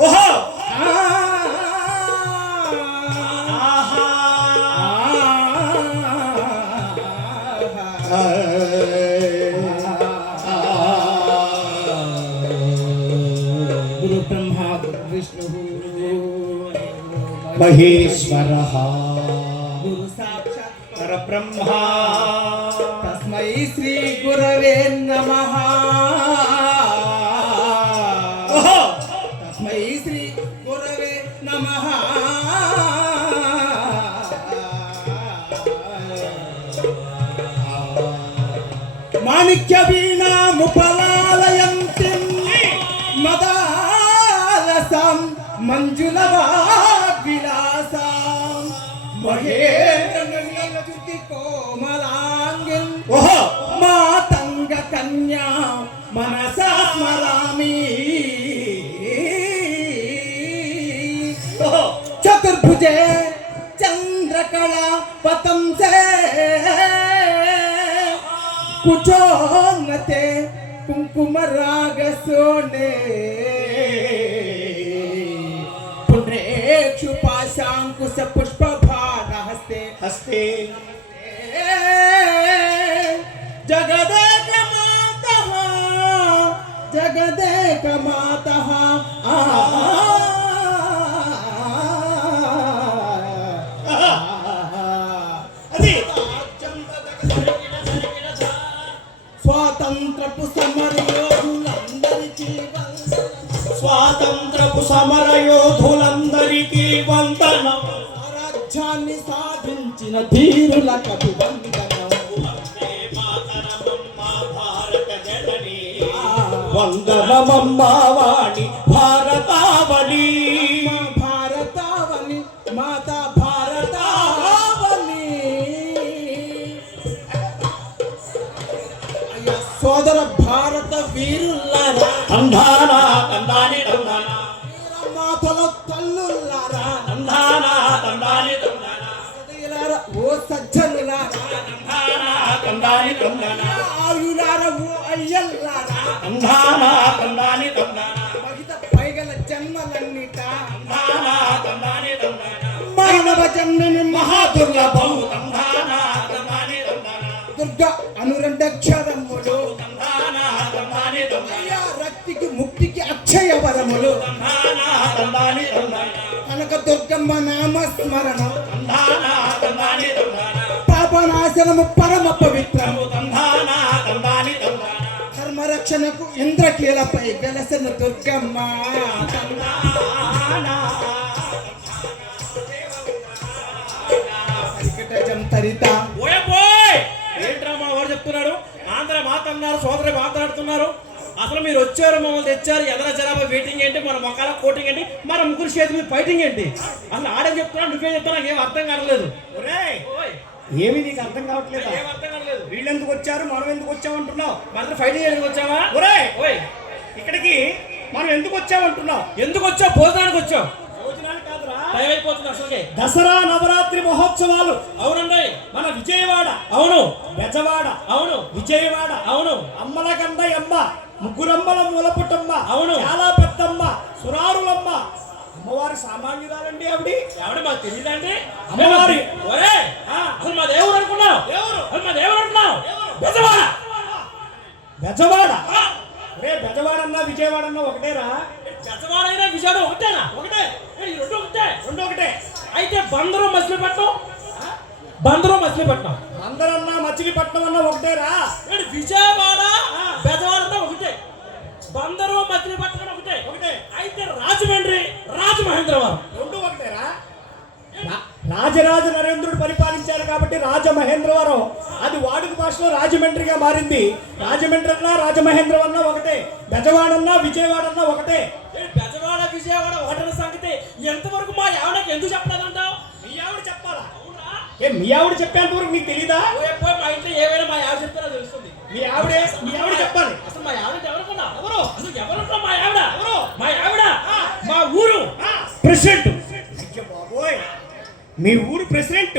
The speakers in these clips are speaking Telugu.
गुरु ब्रह्मा विष्णु महेश्वर। गुरु साक्षात् परब्रह्मा। तस्मै श्री गुरवे नमः। మదాలసం మంజులవాగ్విలాసం. మహేంద్రనీలచుతి కోమలాంగిల్. ఓహో! మాతంగ కన్యా మనసా స్మరామి. చతుర్భుజే చంద్రకళ పతంసే కుచోన్నతే కుంకుమ రాగ సోనే. పుండ్రేక్షు పాశాంకుశ పుష్ప భారహస్తే హస్తే జగదేక మాత జగదేక మాత అది స్వాతంత్రపు సమరయోధులందరికీ వందనం. స్వాతంత్రపు సమర యోధులందరికీ ధీరులకు అభివందనం వందనమమ్మ వాణి భారతావళి. మా భారతావని మాత భారతావని అయ్యా సోదర భారత వీరులారా. తందానా పైగల జన్మలన్నిట మానవ జన్మని మహాదుర్లభం దుర్గ అనురండక్షరములు తందానా రక్తికి ముక్తికి అక్షయ వరములు కనుక దుర్గమ్మ నామస్మరణ పాపనాశనము ధర్మరక్షణకు ఇంద్రకీలపై వెలసిన దుర్గమ్మ చెప్తున్నాడు? ఆంధ్ర మాట్లాడుతున్నారు సోదరు మాట్లాడుతున్నారు. అసలు మీరు వచ్చారు మమ్మల్ని తెచ్చారు. ఎదర జనాభా వెయిటింగ్ ఏంటి? మన మొక్కల కోటింగ్ ఏంటి? మన ముగ్గురు చేతి మీద ఫైటింగ్ ఏంటి? అసలు ఆడే చెప్తున్నాడు? నువ్వే చెప్తున్నా ఏం అర్థం కావట్లేదు. ఒరేయ్! ఓయ్, ఏమి నీకు అర్థం కావట్లేదా? ఏం అర్థం కావట్లేదు. వీళ్ళు ఎందుకు వచ్చారు? మనం ఎందుకు వచ్చామంటున్నావు? మన ఫైటింగ్ ఎందుకు వచ్చావా? ఒరేయ్! ఓయ్! ఇక్కడికి మనం ఎందుకు వచ్చామంటున్నావు? ఎందుకు వచ్చావు? భోజనానికి వచ్చావు? భోజనాలు కాదురా. టైం అయిపోతుంది అసలుకే. దసరా నవరాత్రి మహోత్సవాలు. అవునండి. మన విజయవాడ. అవును. బెజవాడ. అవును. విజయవాడ. అవును. అమ్మలకంద అమ్మ ముగ్గురమ్మల మూలపుట్టమ్మ. అవును. చాలా పెద్దమ్మ. సురారులమ్మ. అమ్మవారి సామాన్యురాలండి ఆవిడ. ఎవడ మాకు తెలియదండి. అమ్మవారి. ఒరే అసలు మా దేవుడు అనుకున్నావు? ఎవరు? అసలు మా దేవుడు అనుకున్నావు? బెజవాడ. బెజవాడ? రే బెజవాడన్నా విజయవాడన్నా ఒకటేరా? బెజవాడ అయినా విజయవాడ ఒకటేనా? ఒకటే. రెండు ఒకటే? రెండు ఒకటే. అయితే బందరు మచిలీపట్నం? బందరు మచిలీపట్నం. అందరన్నా మచిలీపట్నం అన్నా ఒకటేరా? విజయవాడ బెజవాడ అన్నా ఒకటే బందరు మచిలీపట్నం అన్నా ఒకటే ఒకటే అయితే రాజమండ్రి రాజమహేంద్రవరం రెండు ఒకటేరా రా- రాజరాజ నరేంద్రుడు పరిపాలించారు కాబట్టి రాజమహేంద్రవరం. అది వాడుక భాషలో రాజమండ్రిగా మారింది. రాజమండ్రి అన్నా రాజమహేంద్రం అన్నా ఒకటే. బెజవాడన్నా విజయవాడన్నా ఒకటే. ఏ, బెజవాడ విజయవాడ ఒకటే సంగతి ఎంతవరకు మా ఆవిడకి ఎందుకు చెప్పలేదంటావు? మీ ఆవిడ చెప్పాలా? ఏ మీ ఆవిడ చెప్పేంత వరకు నీకు తెలీదా మా ఇంట్లో ఏమైనా మా ఆవిడ చెప్తారో తెలుస్తుంది. మీ ఆవిడే మీ ఆవిడ చెప్పాలి. అసలు మా ఆవిడ ఎవరుకున్నా ఎవరు? అసలు ఎవరున్నా మా ఆవిడ? ఎవరు? మా ఆవిడ? మా ఊరు? ప్రెసిడెంట్. అయ్య బాబోయ్. మీ ఊరు ప్రెసిడెంట్?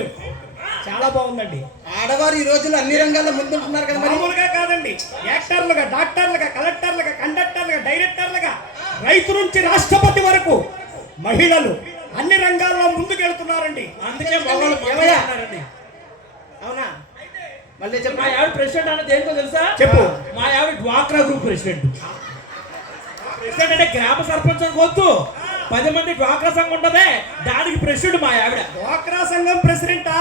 చాలా బాగుందండి. ఆడవారు ఈ రోజుల్లో అన్ని రంగాల్లో ముందుంటున్నారు కదా మామూలుగా కాదండి. యాక్టర్లుగా డాక్టర్లుగా కలెక్టర్లుగా కండక్టర్లుగా డైరెక్టర్లుగా రైతు నుంచి రాష్ట్రపతి వరకు మహిళలు అన్ని రంగాల్లో ముందుకెళ్తున్నారండి. అందుకే. అవునా? మళ్ళీ మా ఆవిడ ప్రెసిడెంట్ అనేది దేనికో తెలుసా? చెప్పు. మా ఆవిడ డ్వాక్రా గ్రూప్ ప్రెసిడెంట్. ప్రెసిడెంట్ అంటే గ్రామ సర్పంచ్ అని వద్దు పది మంది డ్వాక్రా సంఘం ఉంటదే దానికి ప్రెసిడెంట్ మా ఆవిడ. డ్వాక్రా సంఘం ప్రెసిడెంటా?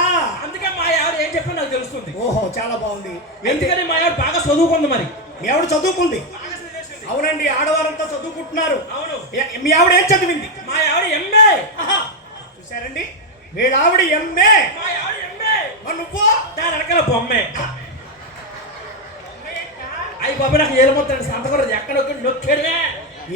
అందుకే మా ఆవిడ ఏం చెప్పినా నాకు తెలుస్తుంది. ఓహో చాలా బాగుంది. ఎందుకని మా ఆవిడ బాగా చదువుకుంది మరి? మీ ఆవిడ చదువుకుంది? అవునండి ఆడవారంతా చదువుకుంటున్నారు. అవును. మీ ఆవిడ ఏం చదివింది? మా ఆవిడ ఎంఏ ఆహా, చూశారండి. వీళ్ళ ఆవిడ ఎంఏ మరి నువ్వు? దాని వెనకాల బొమ్మే. అయ్యి బాబు నాకు ఏలు మొత్తం సంతకూర ఎక్కడ నొక్కేడువే.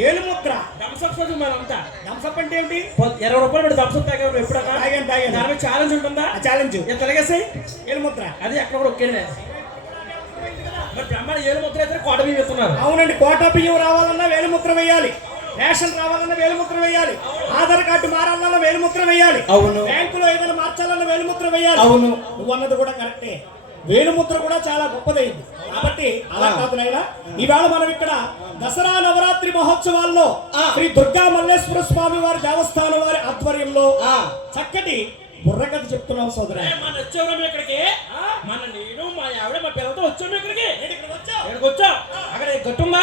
ఏలు ముద్ర థమ్స్అప్ చదువు మనంతా థమ్స్అప్ అంటే ఏంటి ఇరవై రూపాయలు పెట్టి థమ్స్అప్ తాగావు ఎప్పుడన్నా? తాగాను, తాగాను. దాని ఛాలెంజ్ ఉంటుందా? ఆ ఛాలెంజ్ ఎంత తొలగేసాయి ఏలు ముద్ర అది ఎక్కడ కూడా ఒకేనే మరి బ్రహ్మాండ ఏలు ముద్ర అయితే కోట మీద ఎత్తున్నారు అవునండి కోటా బియ్యం రావాలన్నా వేలుముద్ర వేయాలి. రేషన్ రావాలన్నా వేలుముద్ర వేయాలి. ఆధార్ కార్డు మారాలన్నా వేలుముద్ర వేయాలి. అవును. బ్యాంకులో ఏదైనా మార్చాలన్నా వేలుముద్ర వేయాలి. అవును. నువ్వు అన్నది కూడా కరెక్టే. వేలుముద్ర కూడా చాలా గొప్పదైంది. కాబట్టి అలా కాదు నాయనా. ఈవేళ మనం ఇక్కడ దసరా నవరాత్రి మహోత్సవాల్లో ఆ. శ్రీ దుర్గా మల్లేశ్వర స్వామి వారి దేవస్థానం వారి ఆధ్వర్యంలో ఆ. చక్కటి బుర్రకథ చెప్తున్నాం సోదరా. మన వచ్చాము ఇక్కడికి? మన నేను మా ఆవిడ మా పిల్లలతో వచ్చాము ఇక్కడికి. ఇక్కడికి వచ్చాం. అక్కడ గట్టుందా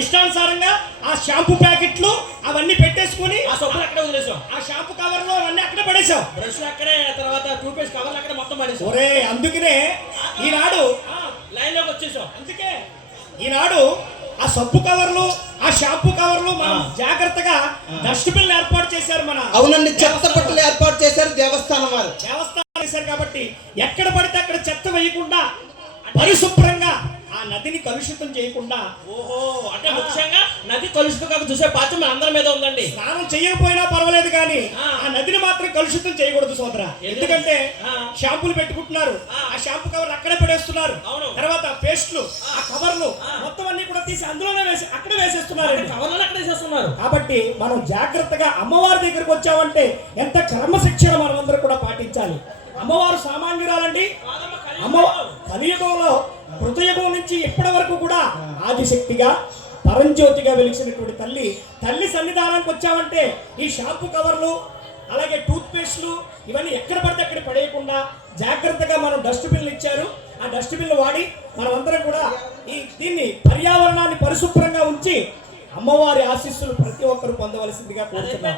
ఇష్టానుసారంగా ఆ షాంపూ ప్యాకెట్లు అవన్నీ పెట్టేసుకుని ఆ సబ్బులు అక్కడే వదిలేసాం ఆ షాంపూ కవర్లో అవన్నీ అక్కడ పడేసావు. బ్రష్ అక్కడే తర్వాత టూత్పేస్ట్ కవర్లు అక్కడే మొత్తం పడేసాం ఒరే అందుకనే ఈనాడు లైన్లోకి వచ్చేసాం అందుకే ఈనాడు ఆ సబ్బు కవర్లు ఆ షాంపూ కవర్లు మనం జాగ్రత్తగా డస్ట్బిన్ ఏర్పాటు చేశారు మన అవునండి చెత్త పట్టులు ఏర్పాటు చేశారు దేవస్థానం వారు. దేవస్థానం చేశారు కాబట్టి ఎక్కడ పడితే అక్కడ చెత్త వేయకుండా పరిశుభ్రంగా ఆ నదిని కలుషితం చేయకుండా ఓహో అంటే ముఖ్యంగా నది కలుషితం కాక చూసే బాధ్యత మన అందరి మీద ఉందండి. స్నానం చేయకపోయినా పర్వాలేదు కానీ ఆ. నదిని మాత్రం కలుషితం చేయకూడదు సోదర. ఎందుకంటే. షాంపూలు పెట్టుకుంటున్నారు. ఆ. షాంపూ కవర్ అక్కడే పడేస్తున్నారు. అవును. తర్వాత పేస్ట్లు ఆ. కవర్లు. మొత్తం అన్ని కూడా తీసి అందులోనే వేసి అక్కడే వేసేస్తున్నారు. కవర్లు అక్కడ వేసేస్తున్నారు. కాబట్టి మనం జాగ్రత్తగా అమ్మవారి దగ్గరికి వచ్చామంటే ఎంత క్రమశిక్షణ మనమందరం కూడా పాటించాలి. అమ్మవారు సామాన్యురాలండి. అమ్మ కలియుగంలో కృతయుగం నుంచి ఇప్పటి వరకు కూడా ఆదిశక్తిగా పరంజ్యోతిగా వెలిసినటువంటి తల్లి తల్లి సన్నిధానానికి వచ్చామంటే ఈ షాంపూ కవర్లు అలాగే టూత్ పేస్ట్లు ఇవన్నీ ఎక్కడ పడితే అక్కడ పడేయకుండా జాగ్రత్తగా మనం డస్ట్బిన్లు ఇచ్చారు. ఆ డస్ట్బిన్లు వాడి మనమందరం కూడా ఈ దీన్ని పర్యావరణాన్ని పరిశుభ్రంగా ఉంచి అమ్మవారి ఆశీస్సులు ప్రతి ఒక్కరు పొందవలసిందిగా కోరుతున్నాం.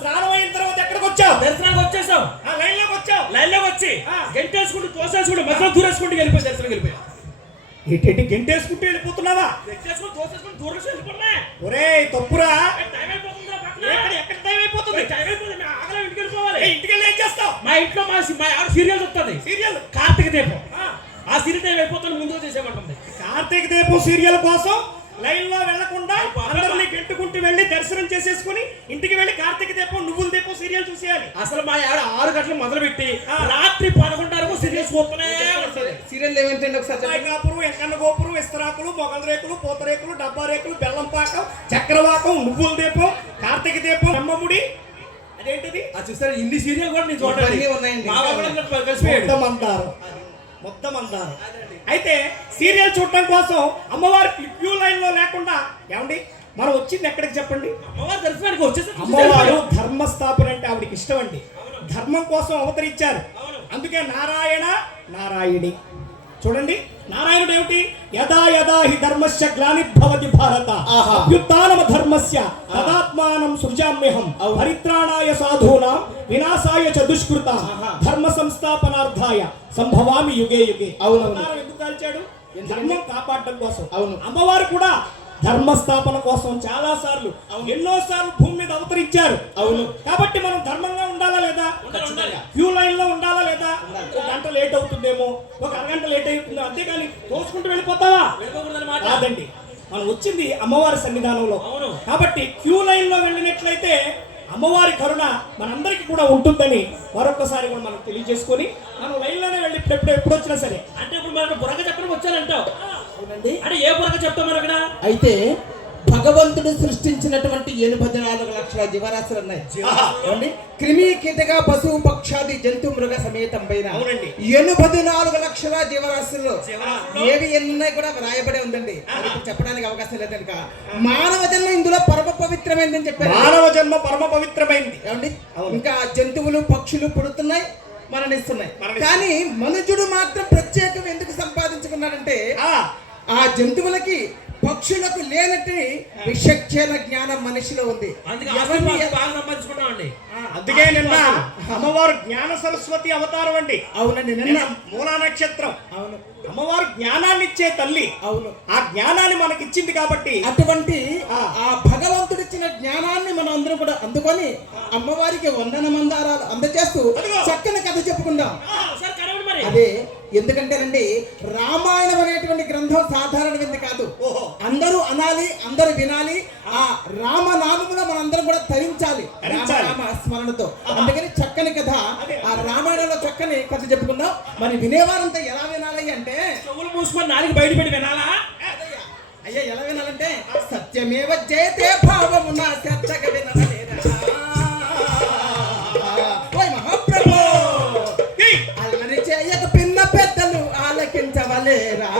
స్నానం అయిన తర్వాత ఎక్కడికి వచ్చావు? దర్శనానికి వచ్చేసాం. ఆ లైన్లోకి వచ్చావు లైన్లోకి వచ్చి. గంటేసుకుంటూ తోసేసుకుంటూ మధ్యలో దూరేసుకుంటూ వెళ్ళిపోయి దర్శనం వెళ్ళిపోయి ఇటు గెంటేసుకుంటూ వెళ్ళిపోతున్నావా? గంటేసుకుంటూ తోసేసుకుంటూ దూరం ఒరే తప్పురా. టైం. ఎక్కడ ఎక్కడ టైం అయిపోతుంది? టైం అయిపోతుంది? మేము ఆగలే ఇంటికి వెళ్ళిపోవాలి. ఏ, ఇంటికి వెళ్ళి ఏం చేస్తావు? మా ఇంట్లో మా మా ఆవిడ సీరియల్ వస్తుంది సీరియల్? కార్తీక దీపం. ఆ. సీరియల్ టైం అయిపోతుంది ముందుగా చేసేమంటుంది కార్తీక దీపం సీరియల్ కోసం లైన్లో వెళ్ళకుండా అందరినీ గెంటుకుంటూ వెళ్ళి దర్శనం చేసేసుకుని ఇంటికి వెళ్ళి కార్తీక దీపం నువ్వుల దీపం సీరియల్ చూసేయాలి. అసలు మా ఆవిడ ఆరు గంటలు మొదలు పెట్టి రాత్రి పదకొండు వరకు సీరియల్స్ పోతూనే సీరియల్ ఏమంటే ఒకసారి. కాపురు ఎక్కన్న గోపురు విస్తరాకులు మొగల రేకులు పూత రేకులు డబ్బా రేకులు బెల్లం పాకం చక్రవాకం నువ్వుల దీపం కార్తీక దీపం బ్రహ్మముడి. అదేంటిది? ఆ చూసారు ఇన్ని సీరియల్ కూడా నేను చూడండి ఉన్నాయండి. మొత్తం అంటారు మొత్తం అంటారు అయితే సీరియల్ చూడటం కోసం అమ్మవారి క్యూ లైన్లో లేకుండా ఏమండి? మనం వచ్చింది ఎక్కడికి చెప్పండి? అమ్మవారి దర్శనానికి వచ్చేసి. అమ్మవారు ధర్మస్థాపన అంటే ఆవిడకి ఇష్టం అండి. ధర్మం కోసం అవతరించారు. అందుకే నారాయణ నారాయణి. చూడండి. నారాయణుడు ఏమిటి? యదా యదా హి ధర్మస్య గ్లానిర్భవతి భారత. ఆహా. అభ్యుత్థానమ ధర్మస్య. తదాత్మానం సృజామ్యహం. అవును. పరిత్రాణాయ సాధూనాం. వినాశాయ చ దుష్కృత. ధర్మ సంస్థాపనార్థాయ. సంభవామి యుగే యుగే. అవతారం ఎందుకు కాల్చాడు? ధర్మం కాపాడడం కోసం. అవును. అమ్మవారు కూడా ధర్మస్థాపన కోసం చాలా సార్లు ఎన్నో సార్లు భూమి మీద అవతరించారు. అవును. కాబట్టి మనం ధర్మంగా ఉండాలా లేదా ఖచ్చితంగా. క్యూ లైన్లో ఉండాలా లేదా ఒక గంట లేట్ అవుతుందేమో? ఒక అరగంట లేట్ అవుతుందో? అంతేగాని తోసుకుంటూ వెళ్ళిపోతావా? కాదండి. మనం వచ్చింది అమ్మవారి సన్నిధానంలో. అవును. కాబట్టి క్యూ లైన్లో వెళ్ళినట్లయితే అమ్మవారి కరుణ మనందరికీ కూడా ఉంటుందని మరొకసారి కూడా మనం తెలియజేసుకొని మనం లైన్లోనే వెళ్ళి ఎప్పుడు ఎప్పుడు వచ్చినా సరే. అంటే ఇప్పుడు మనకు బుర్రక చెప్పడం వచ్చానంటావు అంటే ఏ బుర్రక చెప్తాం మనం ఇక్కడ అయితే భగవంతుడు సృష్టించినటువంటి ఎనిమిది నాలుగు లక్షల జీవరాశులు ఉన్నాయి? క్రిమి కీటక పశువు పక్షాది జంతు మృగ సమేతం పైన. ఎనిమిది నాలుగు లక్షల జీవరాశుల్లో? ఏవి ఎన్ని కూడా రాయబడే ఉందండి చెప్పడానికి అవకాశం లేదు కనుక మానవ జన్మ ఇందులో పరమ పవిత్రమైందని చెప్పారు మానవ జన్మ పరమ పవిత్రమైంది ఏమండి. ఇంకా జంతువులు పక్షులు పుడుతున్నాయి మరణిస్తున్నాయి. కానీ మనుషుడు మాత్రం ప్రత్యేకం ఎందుకు సంపాదించుకున్నాడంటే ఆ జంతువులకి పక్షులకు లేనట్టి విచక్షణ జ్ఞానం మనిషిలో ఉంది. అందుకే నిన్న అమ్మవారు జ్ఞాన సరస్వతి అవతారం అండి. అవునండి నిన్న మూలా నక్షత్రం. అవును. అమ్మవారు జ్ఞానాన్ని ఇచ్చే తల్లి. అవును. ఆ జ్ఞానాన్ని మనకి ఇచ్చింది కాబట్టి. అటువంటి ఆ. ఆ భగవంతుడిచ్చిన జ్ఞానాన్ని మనం అందరం కూడా అందుకొని అమ్మవారికి వందన మందారాలు అందజేస్తూ. చక్కని కథ చెప్పుకుందాం. అదే ఎందుకంటేనండి రామాయణం అనేటువంటి గ్రంథం సాధారణమైనది కాదు. అందరూ అనాలి అందరూ వినాలి ఆ రామనామములో మనందరం కూడా తరించాలి. రామ స్మరణతో. అందుకని చక్కని కథ. ఆ రామాయణంలో చక్కని కథ చెప్పుకుందాం. మరి వినేవారంతా ఎలా কালেরা